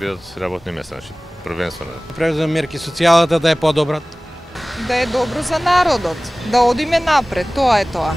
бидат работни места, значи првенствено. Предузем мерки социјалната да е подобра. Да е добро за народот, да одиме напред, тоа е тоа.